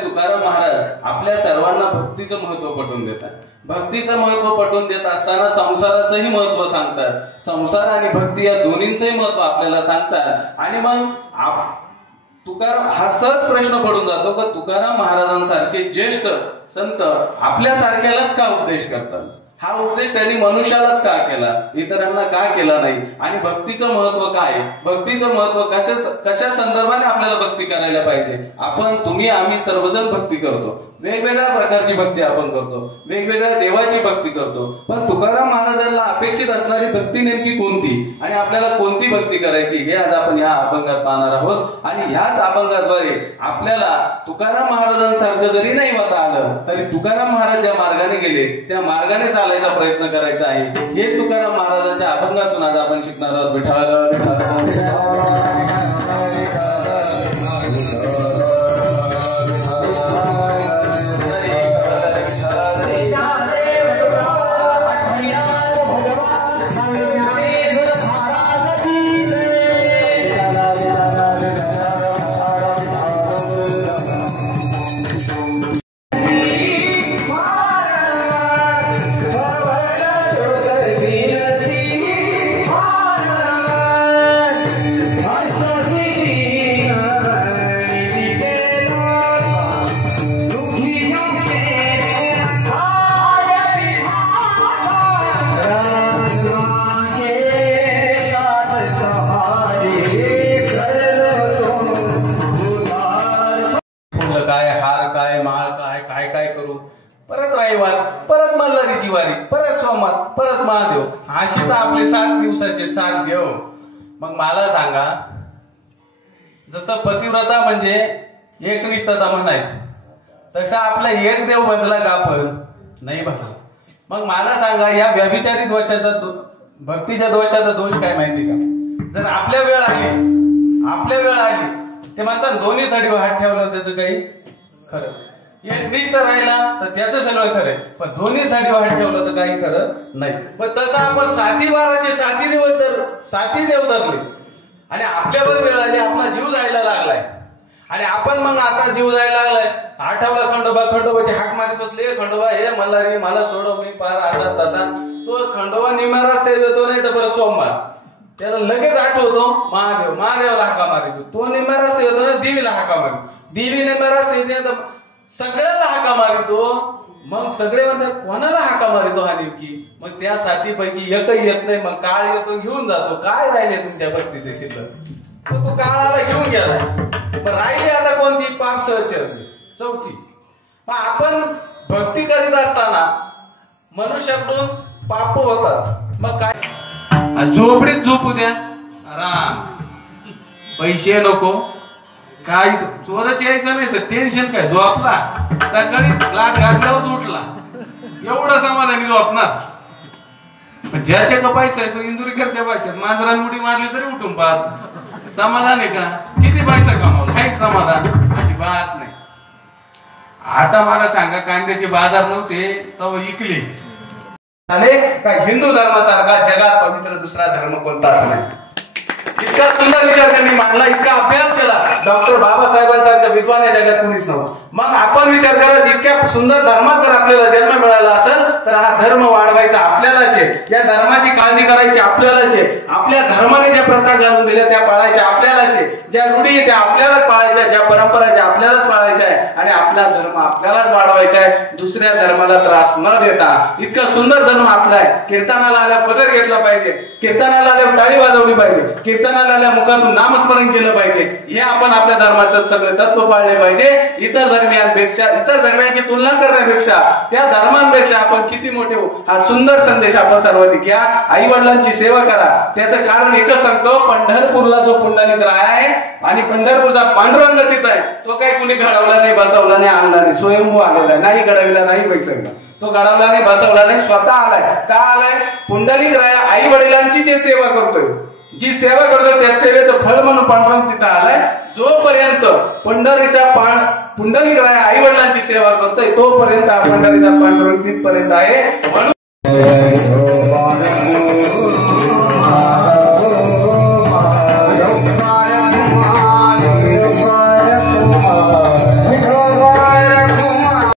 तुकाराम महाराज आपल्या सर्वांना भक्तीचं महत्व पटवून देतात. भक्तीचं महत्व पटवून देत असताना संसाराचंही महत्व सांगतात. संसार आणि भक्ती या दोन्हींचंही महत्व आपल्याला सांगतात. आणि मग तुकाराम हा सहज प्रश्न पडून जातो की तुकाराम महाराजांसारखे ज्येष्ठ संत आपल्या सारख्यालाच का उपदेश करतात. हा उपदेश त्यांनी मनुष्यालाच का केला, इतरांना का केला नाही. आणि भक्तीचं महत्व काय, भक्तीचं महत्व कशा संदर्भाने आपल्याला भक्ती करायला पाहिजे. आपण तुम्ही आम्ही सर्वजण भक्ती करतो, वेगवेगळ्या प्रकारची भक्ती आपण करतो, वेगवेगळ्या देवाची भक्ती करतो. पण तुकाराम महाराजांना अपेक्षित असणारी भक्ती नेमकी कोणती आणि आपल्याला कोणती भक्ती करायची हे आज आपण ह्या अभंगात पाहणार आहोत. आणि ह्याच अभंगाद्वारे आपल्याला तुकाराम महाराजांसारखं जरी नाही होता आलं तरी तुकाराम महाराज ज्या मार्गाने गेले त्या मार्गाने चालायचा प्रयत्न करायचा आहे. हेच तुकाराम महाराजांच्या अभंगातून आज आपण शिकणार आहोत. परत रविवार, परत मल्हारीची वारी, परत सोमवार, परत महादेव, अशी तर आपले 7 दिवसाचे 7 देव. मग मला सांगा, जसं पतिव्रता म्हणजे एकनिष्ठता म्हणायची तसा आपला एक देव बसला का आपण नाही बसला. मग मला सांगा, या व्यभिचारी दोषाचा भक्तीच्या दोषाचा दोष काय माहिती का. जर आपल्या वेळ आली ते म्हणतात दोन्ही थडीवर हात ठेवला त्याचं काही खरं, एकनिष्ठ राहिला तर त्याचं सगळं खरंय, पण दोन्ही थडी वाट ठेवलं तर काही खरं नाही. पण तसं आपण 7 वाराचे 7 दिवस जर 7 देव धरले आणि आपल्यावर वेळ आली, आपला जीव जायला लागलाय आणि आपण मग आता जीव जायला लागलाय, आठवला खंडोबाची हाक मारी बसले, खंडोबा हे मल्हारी मला सोडव, मी पार असा तसा. तो खंडोबा निम्या रस्त्यात येतो नाही तर परत सोमवार त्याला लगेच आठवतो महादेवला हाका मारितो. तो निम्या रस्ता येतो ना देवीला हाका मारितो, देवी निम्या रस्ता येते तर सगळ्याला हाका मारितो. मग सगळे म्हणतात कोणाला हाका मारितो हा नेमकी. मग त्या 7 पैकी एकही येत नाही. मग काळ येतो घेऊन जातो. काय राहिले तुमच्या भक्तीचे शिल्लक, तो काळाला घेऊन गेलाय. मग राहिली आता कोणती, पाप सहचर्य 4थी. मग आपण भक्ती करीत असताना मनुष्याकडून पाप होतात. मग काय, झोपडीत झोपू द्या आराम, पैसे नको, काय चोरच यायचं नाही तर टेन्शन काय, झोपला सकाळी लाट घातल्यावर उठला एवढं समाधानी झोपणार. ज्याच्या का पैसा आहे तो इंदुरीकरच्या पैशात मांजरान उडी मारली तरी उठून पाहत. समाधान आहे का, किती पैसा कमावला, हा एक समाधान अजिबात नाही. आता मला सांगा, कांद्याचे बाजार नव्हते तेव्हा इकले का हिंदू धर्मासारखा जगात पवित्र दुसरा धर्म कोणताच नाही. इतका सुंदर विचार त्यांनी मांडला, इतका अभ्यास केला. डॉक्टर बाबासाहेबांसारख्या विद्वान या जगात कोणीच नव्हतं. मग आपण विचार करा, इतक्या सुंदर धर्मात जर आपल्याला जन्म मिळाला असेल तर हा धर्म वाढवायचा आपल्यालाच आहे, या धर्माची काळजी करायची आपल्यालाच आहे, आपल्या धर्माने ज्या प्रथा घालून दिल्या त्या पाळायच्या आपल्यालाच आहे, ज्या रूढी त्या आपल्यालाच पाळायच्या, ज्या परंपरा त्या आपल्यालाच पाळायच्या आहे आणि आपला धर्म आपल्यालाच वाढवायचा आहे, दुसऱ्या धर्माला त्रास न देता. इतका सुंदर धर्म आपला आहे. कीर्तनाला आल्या पदर घेतला पाहिजे, कीर्तनाला आल्या टाळी वाजवली पाहिजे, कीर्तनाला आल्या मुखातून नामस्मरण केलं पाहिजे. हे आपण आपल्या धर्माचं सगळे तत्व पाळले पाहिजे. इतर धर्मांची तुलना करण्यापेक्षा त्या धर्मांपेक्षा आपण किती मोठे हो, हा सुंदर संदेश आपण सर्वांनी घ्या. आई वडिलांची सेवा करा. त्याचं कारण एकच सांगतो, पंढरपूरला जो पुंडलिक राय आहे आणि पंढरपूरचा पांडुरंग तिथं आहे, तो काही कुणी घडवला नाही, बसवला नाही, आणला नाही, स्वयंभू आलेला नाही, घडविला नाही, पैसा तो घडवला नाही, बसवला नाही, स्वतः आलाय. का आलाय, पुंडलिक राय आई वडिलांची जी सेवा करतोय, जी सेवा करतोय त्या सेवेचं फळ म्हणून पांडुरंग तिथं आलाय. जोपर्यंत पुंडलिक राय आई वडिलांची सेवा करतोय तोपर्यंत पंढरीचा पांडुरंग तिथपर्यंत आहे. म्हणून